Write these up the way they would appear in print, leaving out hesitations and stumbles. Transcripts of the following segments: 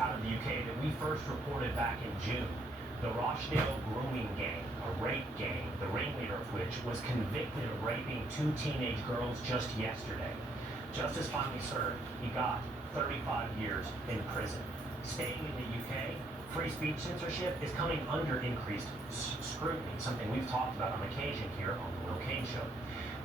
out of the UK that we first reported back in June. The Rochdale grooming gang, a rape gang, the ringleader of which was convicted of raping 2 teenage girls just yesterday. Justice finally served. He got 35 years in prison. Staying in the UK, free speech censorship is coming under increased scrutiny, something we've talked about on occasion here on the Will Cain Show.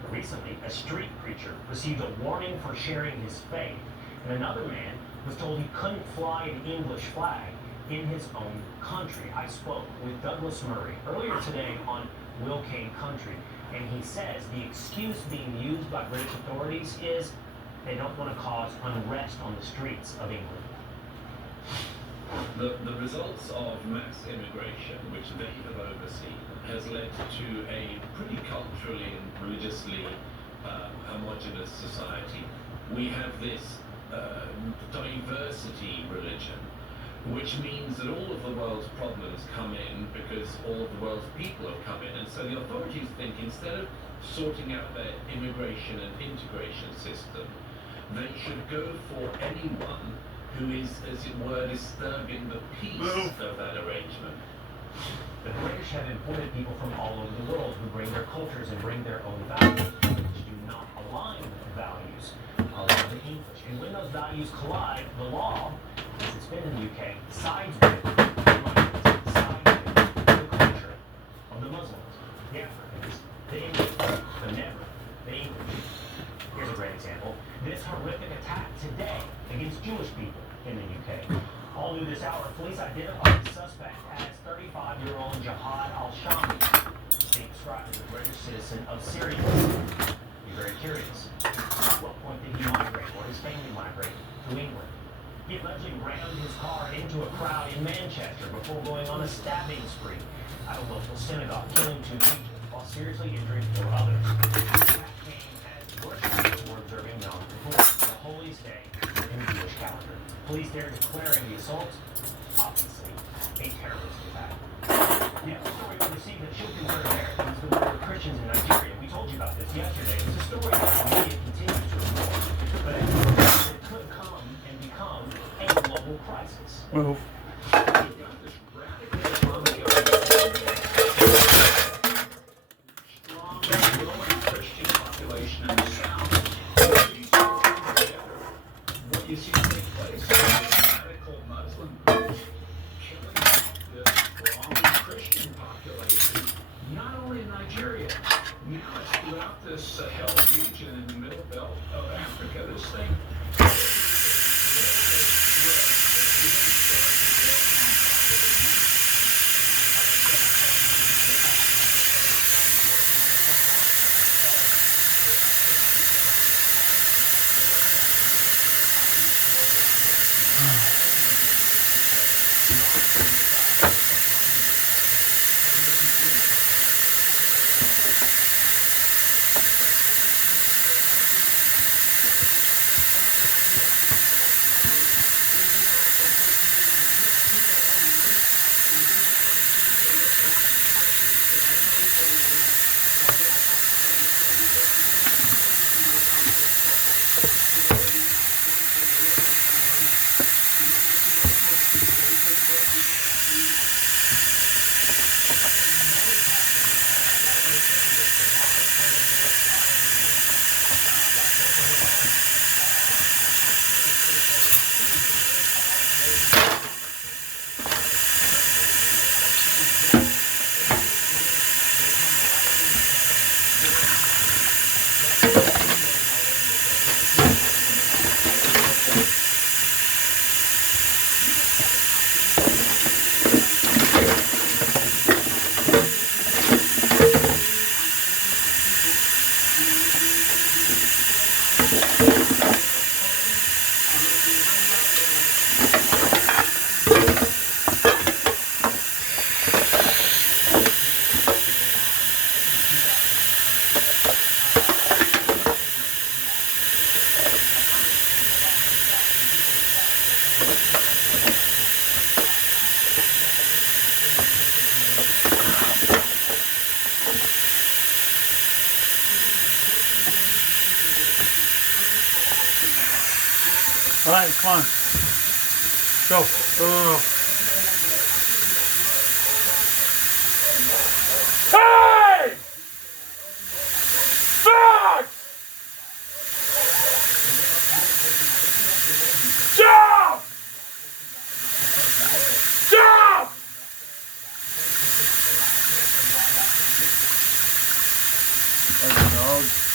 But recently, a street preacher received a warning for sharing his faith, and another man was told he couldn't fly an English flag in his own country. I spoke with Douglas Murray earlier today on Will Cain Country, and he says the excuse being used by British authorities is they don't want to cause unrest on the streets of England. The results of mass immigration, which they have overseen, has led to a pretty culturally and religiously homogenous society. We have this diversity religion, which means that all of the world's problems come in because all of the world's people have come in. And so the authorities think instead of sorting out their immigration and integration system, they should go for anyone who is, as it were, disturbing the peace of that arrangement. The British have imported people from all over the world who bring their cultures and bring their own values, which do not align with the values of the English. And when those values collide, the law, as it's been in the UK, sides with the Muslims, sides with the culture of the Muslims, the Africans, the English, the Never, the English. Here's a great example. This horrific attack today against Jewish people in the UK. All new this hour, police identified the suspect as 35-year-old Jihad al-Shami, being described as a British citizen of Syria. Be very curious. At what point did he migrate, or his family migrate, to England? He allegedly rammed his car into a crowd in Manchester before going on a stabbing spree at a local synagogue, killing 2 people, while seriously injuring 4 others. That came as worshippers were observing Yom Kippur, the holiest day in the Jewish calendar. Police there declaring the assault, obviously, a terrorist attack. Yeah, the story we received that should concern Americans who were Christians in Nigeria. We told you about this yesterday. It's a story that the media continues to report, but it could come and become a global crisis. Move. Christian population in the South. What you see take place is radical Muslim groups killing off this strong Christian population, not only in Nigeria, now it's throughout this Sahel region in the middle belt of Africa. This thing is a global threat that even starts to get on top of the All right, come on. Go. Go, go, go. Hey! Back! Jump! Jump! Oh, no.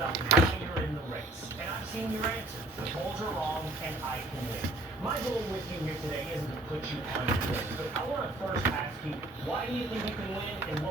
about why you're in the race. And I've seen your answer. The polls are wrong, and I can win. My goal with you here today isn't to put you on your list, but I want to first ask you, why do you think you can win, and what